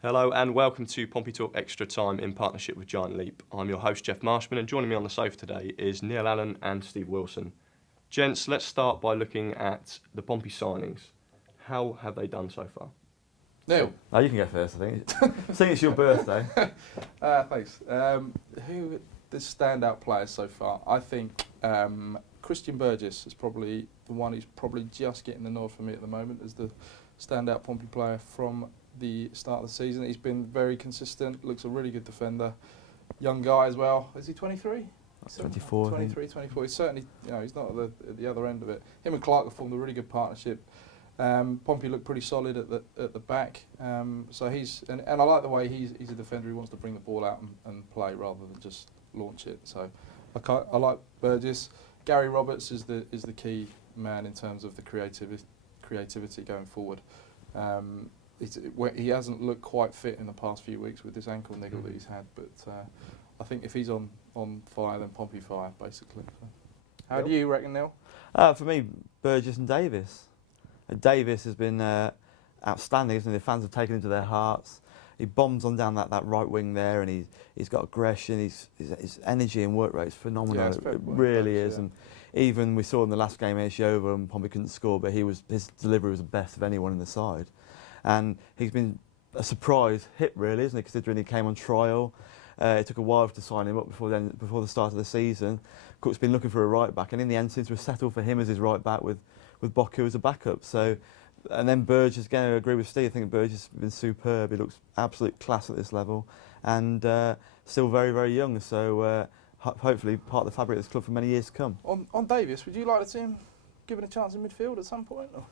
Hello and welcome to Pompey Talk Extra Time in partnership with Giant Leap. I'm your host Jeff Marshman, and joining me on the sofa today is Neil Allen and Steve Wilson. Gents, let's start by looking at the Pompey signings. How have they done so far? Neil. Oh, you can go first, I think. Seeing it's your birthday. Thanks. Who the standout players so far? I think Christian Burgess is probably the one who's probably just getting the nod for me at the moment as the standout Pompey player from the start of the season. He's been very consistent, looks a really good defender. Young guy as well. Is he 23? 24, 23, 24. He's certainly, he's not at the other end of it. Him and Clark have formed a really good partnership. Pompey looked pretty solid at the back. So he's and I like the way he's a defender who wants to bring the ball out and play rather than just launch it. So I like Burgess. Gary Roberts is the key man in terms of the creativity going forward. He hasn't looked quite fit in the past few weeks with this ankle niggle that he's had, but I think if he's on fire, then Pompey fire, basically. So. How do you reckon, Neil? For me, Burgess and Davis. Davis has been outstanding, isn't he? The fans have taken him to their hearts. He bombs on down that right wing there, and he's got aggression. His energy and work rate is phenomenal. Yeah, it really is. Yeah. And even we saw in the last game against Yeovil, and Pompey couldn't score, but his delivery was the best of anyone in the side. And he's been a surprise hit, really, isn't he? Considering he came on trial. It took a while to sign him up before the start of the season. Cook's been looking for a right back, and in the end seems to have settled for him as his right back with Boku as a backup. So, and then Burgess, again, I agree with Steve. I think Burgess has been superb. He looks absolute class at this level, and still very, very young. So hopefully part of the fabric of this club for many years to come. On Davis, would you like to see him given a chance in midfield at some point? Or?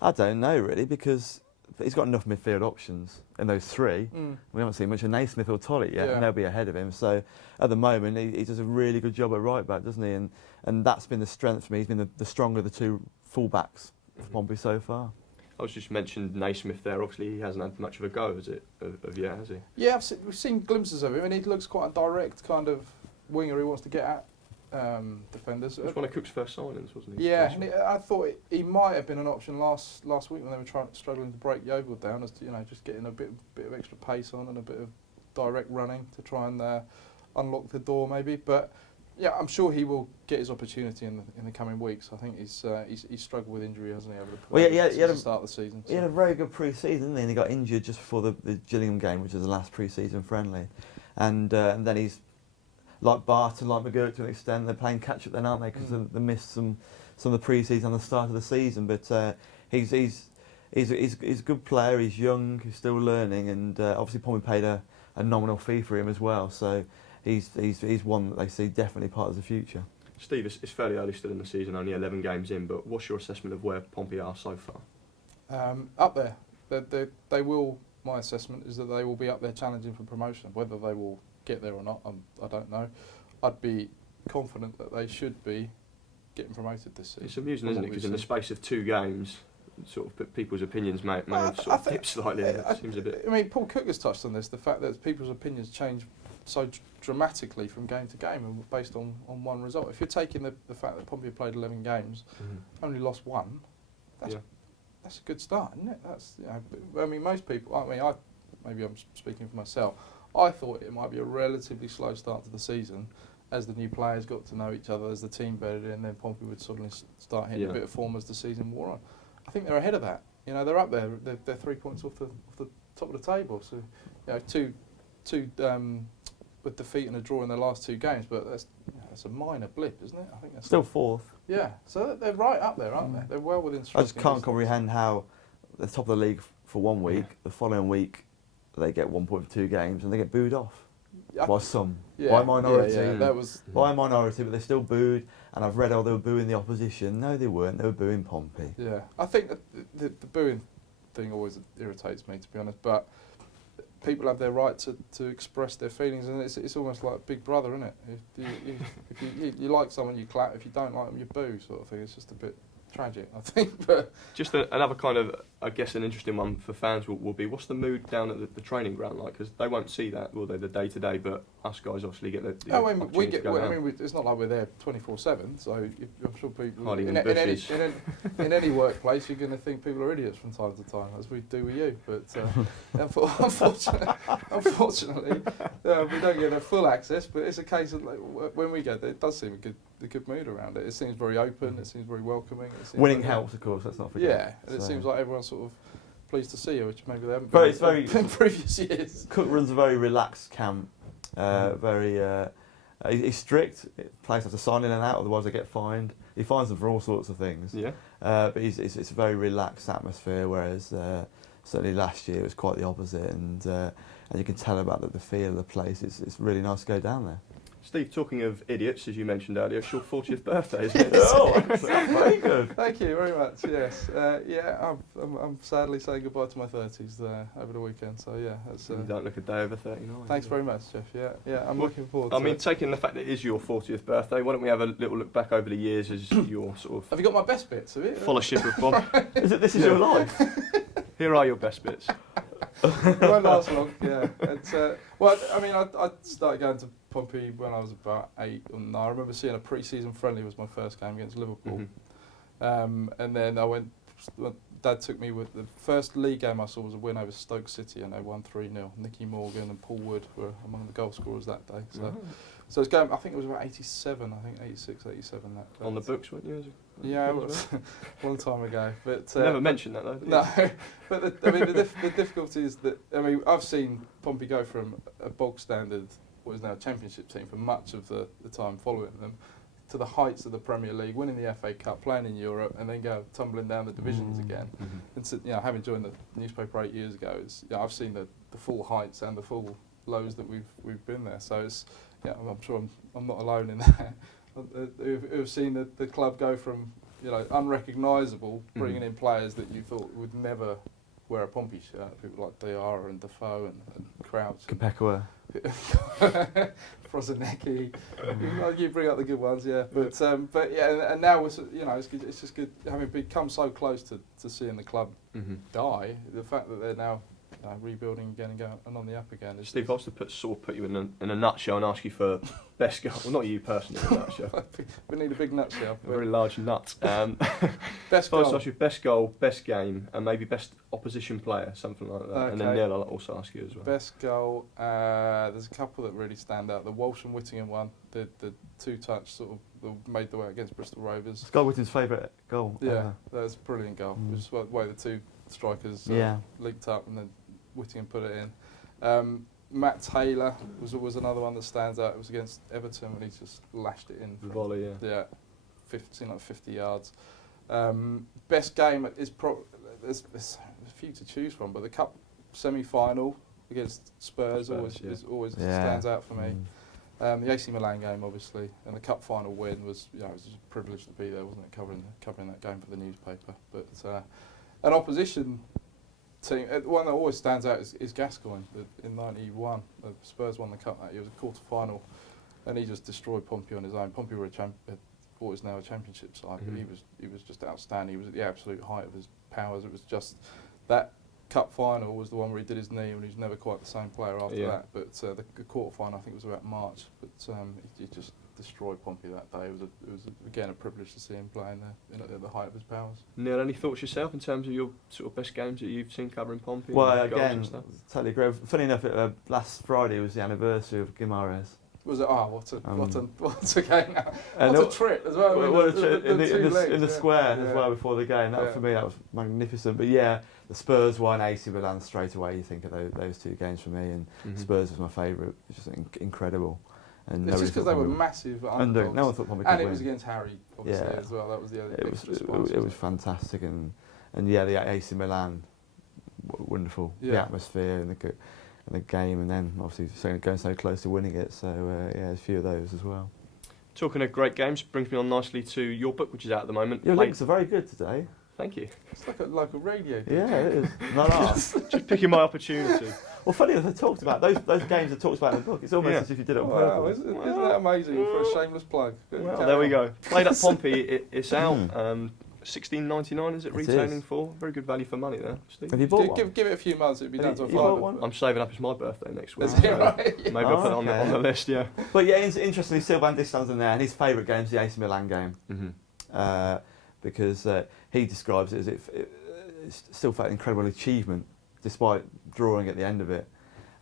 I don't know really, because he's got enough midfield options in those three. We haven't seen much of Naismith or Tollett yet, and they'll be ahead of him. So at the moment, he does a really good job at right back, doesn't he? And that's been the strength for me. He's been the stronger of the two full-backs for Pompey so far. I was just mentioned Naismith there. Obviously, he hasn't had much of a go, has he? Yeah, we've seen glimpses of him, and he looks quite a direct kind of winger who wants to get at defenders. It was one of Cook's first signings, wasn't he? Yeah, and I thought he might have been an option last week when they were struggling to break Yeovil down, as to, just getting a bit of extra pace on and a bit of direct running to try and unlock the door maybe. But yeah, I'm sure he will get his opportunity in the coming weeks. I think he's struggled with injury, hasn't he, over the start of the season. He had a very good pre-season, didn't he? And he got injured just before the Gillingham game, which was the last pre-season friendly, and then he's like Barton, like McGurk to an extent. They're playing catch-up then, aren't they? Because they missed some of the pre-season on the start of the season. But he's a good player. He's young. He's still learning, and obviously Pompey paid a nominal fee for him as well. So he's one that they see definitely part of the future. Steve, it's fairly early still in the season, only 11 games in. But what's your assessment of where Pompey are so far? Up there. They will. My assessment is that they will be up there challenging for promotion. Whether they will get there or not, I don't know. I'd be confident that they should be getting promoted this season. It's amusing, isn't it? Because in the space of 2 games, sort of people's opinions may have sort of dipped slightly. It seems a bit. I mean, Paul Cook has touched on this. The fact that people's opinions change so dramatically from game to game and based on one result. If you're taking the fact that Pompey played 11 games, only lost 1, that's a good start, isn't it? That's I mean, most people. Maybe I'm speaking for myself. I thought it might be a relatively slow start to the season as the new players got to know each other, as the team bedded in, then Pompey would suddenly start hitting a bit of form as the season wore on. I think they're ahead of that. They're up there. They're 3 points off the top of the table. So, two with defeat and a draw in their last 2 games, but that's a minor blip, isn't it? I think that's Still fourth. Yeah, so they're right up there, aren't they? They're well within. I just can't comprehend how the top of the league for 1 week, the following week they get 1 point for 2 games and they get booed off by some, by a minority. That was by a minority, but they still booed. And I've read, they were booing the opposition. No, they weren't. They were booing Pompey. Yeah, I think that the booing thing always irritates me, to be honest. But people have their right to express their feelings, and it's almost like Big Brother, isn't it? If you like someone, you clap. If you don't like them, you boo, sort of thing. It's just a bit tragic, I think. But just another kind of I guess an interesting one for fans will be, what's the mood down at the training ground like? Because they won't see that, will they, the day to day? But us guys obviously get the I mean, opportunity to go down. it's not like we're there 24/7. So I'm sure people Hiding in in any, bushes. in any workplace, you're going to think people are idiots from time to time, as we do with you. But unfortunately, we don't get a full access. But it's a case of like, when we go there, it does seem a good mood around it. It seems very open. It seems very welcoming. It seems Winning like helps, of course. Let's not forget. Yeah, and it So- seems like everyone's sort of pleased to see you, which maybe they haven't But been it's very- in previous years. Cook runs a very relaxed camp. He's strict. Players have to sign in and out, otherwise they get fined. He fines them for all sorts of things. Yeah. But it's a very relaxed atmosphere, whereas certainly last year it was quite the opposite, and you can tell about the feel of the place. It's really nice to go down there. Steve, talking of idiots, as you mentioned earlier, it's your 40th birthday, isn't it? Oh, very good. Thank you very much. Yes, I'm sadly saying goodbye to my 30s over the weekend. So yeah, that's, You don't look a day over 39. thanks very much, Jeff. Yeah, I'm looking forward. I to mean, it. taking the fact that it is your 40th birthday, why don't we have a little look back over the years as your sort Have you got my best bits of it? of fellowship with Bob? This is your life. Here are your best bits. It won't last long. Yeah. Well, I mean, I started going to Pompey when I was about 8 or 9. I remember seeing a pre-season friendly was my first game against Liverpool, and then I went. Dad took me with the first league game I saw was a win over Stoke City, and they won 3-0. Nicky Morgan and Paul Wood were among the goal scorers that day. So it's going. I think it was about 87. I think 86, 87. That On the books, weren't you? Yeah, it was a long time ago. But Never mentioned that though. did you? no, but the difficulty is that I've seen Pompey go from a bog standard, what is now a Championship team, for much of the time following them, to the heights of the Premier League, winning the FA Cup, playing in Europe, and then go tumbling down the divisions again. And so, having joined the newspaper 8 years ago, I've seen the full heights and the full lows that we've been there. So it's, I'm sure I'm not alone in that. Who've seen the club go from unrecognisable, bringing in players that you thought would never wear a Pompey shirt, people like Diarra and Defoe and Crouch, Kopekua. Frozanecki. You bring up the good ones, yeah. But yeah, and now it's just good having become so close to seeing the club die. The fact that they're now rebuilding again and going and on the up again. Steve, I was to put you in a nutshell and ask you for best goal. Well, not you personally, in a nutshell. We need a big nutshell. A very large nut. Best If I was goal. to ask you best goal, best game, and maybe best opposition player, something like that. And then Okay. Neil, I'll also ask you as well. Best goal. There's a couple that really stand out. The Walsh and Whittingham one, the two-touch sort of made the way against Bristol Rovers. Scott Whitting's favourite goal. Yeah, ever. that was a brilliant goal. Mm. Just the way the two strikers Yeah. linked up and then Whittingham put it in. Matt Taylor was another one that stands out. It was against Everton when he just lashed it in. The volley, yeah. Yeah, 50 yards. Best game is there's a few to choose from, but the cup semi-final against Spurs, Spurs, always Yeah. stands out for me. Mm. The AC Milan game, obviously, and the cup final win was, it was just a privilege to be there, wasn't it? Covering that game for the newspaper. But an opposition team, one that always stands out is Gascoigne. In '91, Spurs won the cup that year. It was a quarter final, and he just destroyed Pompey on his own. Pompey were what is now a Championship side, but he was just outstanding. He was at the absolute height of his powers. It was just that cup final was the one where he did his knee, and he was never quite the same player after that. But the quarter final, I think, was about March. But he just destroyed Pompey that day. It was again a privilege to see him playing there at the height of his powers. Neil, any thoughts yourself in terms of your sort of best games that you've seen covering Pompey? Well, and goals again, and stuff? totally agree. Funny enough, last Friday was the anniversary of Guimaraes. Was it? What a game! And What a trip as well. in the square as well before the game. That for me, that was magnificent. But yeah, the Spurs one, AC Milan straight away. You think of those two games for me, and Spurs was my favourite. It was just incredible. And it's just because they were massive underdogs. No one thought Pompey could and it win. was against Harry, obviously, as well. That was the other extra response. It was fantastic, and yeah, the AC Milan, wonderful. The atmosphere and the game, and then obviously going so close to winning it. So yeah, a few of those as well. Talking of great games brings me on nicely to your book, which is out at the moment. Your links are very good today. Thank you. It's like a local radio. Yeah, it is. Not ours. Just picking my opportunity. Well, funny enough, they talked about those games are talked about in the book. It's almost as if you did it on Wow, purpose. isn't that amazing for a shameless plug? Well, there we go. Played at Pompey. It's out. 16.99 is it It retailing is. for? Very good value for money there, Steve. Have you bought one? Give it a few months, it'd be down to a You bought fiver. one? I'm saving up. It's my birthday next week. Is it so right? maybe I'll put it on the, okay. on the list. Yeah. But yeah, interestingly, Sylvain Distan's in there, and his favourite game is the AC Milan game. Mm-hmm. Because he describes it as if it still felt an incredible achievement despite drawing at the end of it.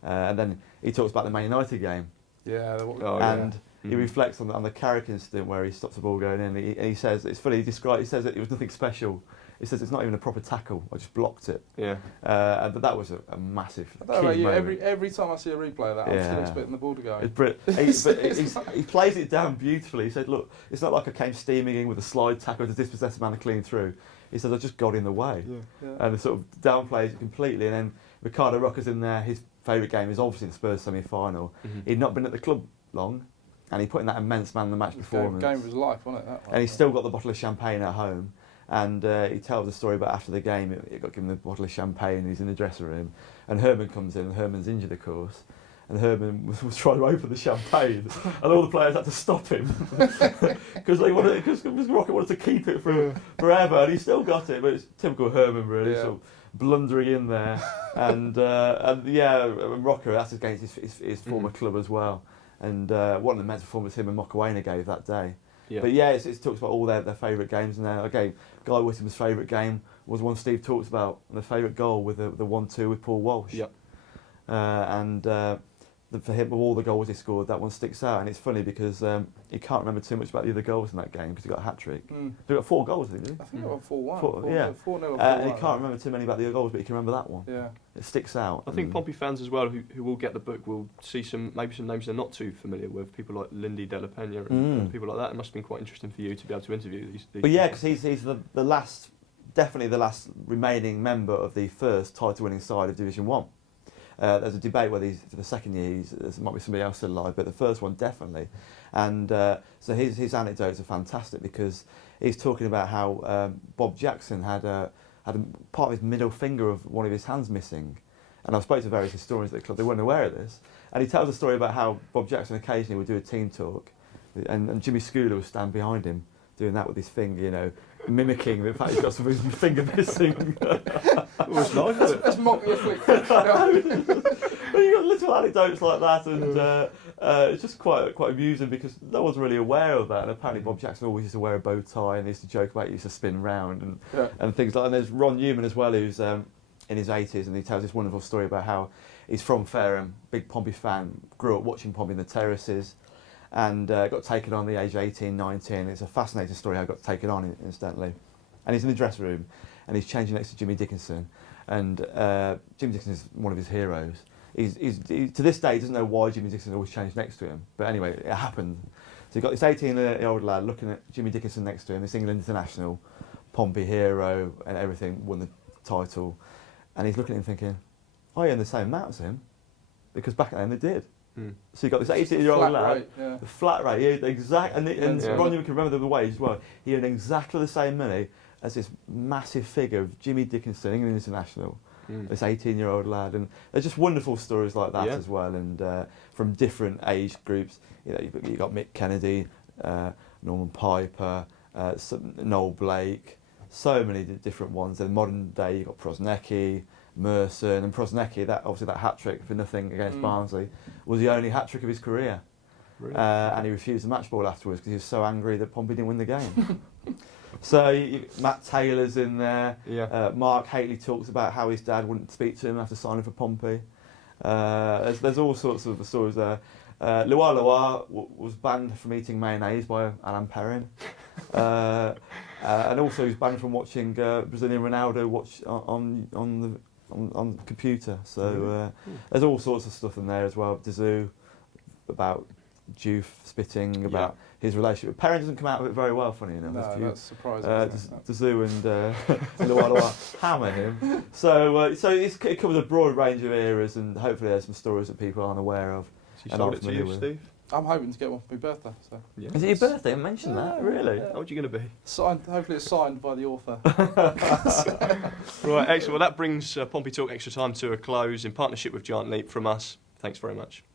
And then he talks about the Man United game, Yeah. Oh, and yeah. he reflects on the Carrick incident where he stops the ball going in. And he says it's funny. He says that it was nothing special. He says it's not even a proper tackle. I just blocked it. Yeah. But that was a massive I don't know about key you, moment. every time I see a replay of that, I'm still Yeah. expecting the ball to go in. It's brilliant. He plays it down beautifully. He said, look, it's not like I came steaming in with a slide tackle to dispossess a man and clean through. He said, I just got in the way. Yeah. And he sort of downplays it completely. And then Ricardo Roca's in there. His favourite game is obviously the Spurs semi-final. Mm-hmm. He'd not been at the club long, and he put in that immense man of the match performance. Game of his life, wasn't it? That one? And he's still got the bottle of champagne at home. And he tells the story about after the game, he got given the bottle of champagne, he's in the dressing room, and Herman comes in, and Herman's injured, of course. And Herman was trying to open the champagne, and all the players had to stop him because Roca wanted to keep it for forever, and he still got it. But it's typical Herman, really, Yeah. sort of blundering in there, and Roca, that's against his former club as well. And one of the immense performances him and Mokoena gave that day. Yeah. But yeah, it talks about all their favourite games, and again, Guy Whittam's favourite game was one Steve talks about, the favourite goal with the 1-2 with Paul Walsh. Yep. For him, of all the goals he scored, that one sticks out, and it's funny because he can't remember too much about the other goals in that game because he got a hat trick. He got 4 goals, didn't he? I think it was 4-1. 4-0 or 4-1. And he can't remember too many about the other goals, but he can remember that one. Yeah. It sticks out. I think and- Pompey fans as well who will get the book will see some names they're not too familiar with, people like Lindy De La Pena and people like that. It must have been quite interesting for you to be able to interview these But yeah, people. because he's the last, definitely the last remaining member of the first title-winning side of Division 1. There's a debate whether he's for the second year, there might be somebody else still alive, but the first one definitely. And so his anecdotes are fantastic because he's talking about how Bob Jackson had a part of his middle finger of one of his hands missing. And I spoke to various historians at the club, they weren't aware of this. And he tells a story about how Bob Jackson occasionally would do a team talk, and Jimmy Scooler would stand behind him doing that with his finger, you know, mimicking the fact he's got some of his finger missing. It was nice, wasn't it? Let's mock the afflicted. But you got little anecdotes like that, and it's just quite amusing because no one's really aware of that. And apparently Bob Jackson always used to wear a bow tie and he used to joke about he used to spin round and things like that. And there's Ron Newman as well, who's in his 80s, and he tells this wonderful story about how he's from Fareham, big Pompey fan, grew up watching Pompey in the terraces, and got taken on at the age of 18, 19. It's a fascinating story how he got taken on instantly. And he's in the dressing room and he's changing next to Jimmy Dickinson. And Jimmy Dickinson is one of his heroes. He, to this day, he doesn't know why Jimmy Dickinson always changed next to him. But anyway, it happened. So you've got this 18-year-old lad looking at Jimmy Dickinson next to him, this England international, Pompey hero and everything, won the title. And he's looking at him thinking, I earn the same amount as him. Because back then they did. So you've got this 18-year-old lad, the flat rate, he earned and Yeah. Ron Newman can remember the wage as well, he earned exactly the same money as this massive figure of Jimmy Dickinson, England international, this 18-year-old lad. And there's just wonderful stories like that as well, and from different age groups. You know, you've got Mick Kennedy, Norman Piper, Noel Blake, so many different ones. In modern day, you've got Prosnecki, Merson, and Prosnecki, that hat-trick for nothing against Barnsley, was the only hat-trick of his career. Really? And he refused the match ball afterwards because he was so angry that Pompey didn't win the game. So Matt Taylor's in there. Yeah. Mark Haitley talks about how his dad wouldn't speak to him after signing for Pompey. There's all sorts of stories there. Loire Loire was banned from eating mayonnaise by Alan Perrin. And also he was banned from watching Brazilian Ronaldo watch on the computer. So there's all sorts of stuff in there as well. Dazoo, about Juve spitting, about his relationship. Perrin doesn't come out of it very well, funny enough. No, that's surprising. Dazoo and Loire Loire hammer him. So it covers a broad range of eras, and hopefully there's some stories that people aren't aware of. So you And sold it to ultimately you, with- Steve? I'm hoping to get one for my birthday. So Yeah. Is it your birthday? I mentioned that, really? How old are you going to be? signed. Hopefully, it's signed by the author. Right, excellent. Well, that brings Pompey Talk Extra Time to a close in partnership with Giant Leap from us. Thanks very much.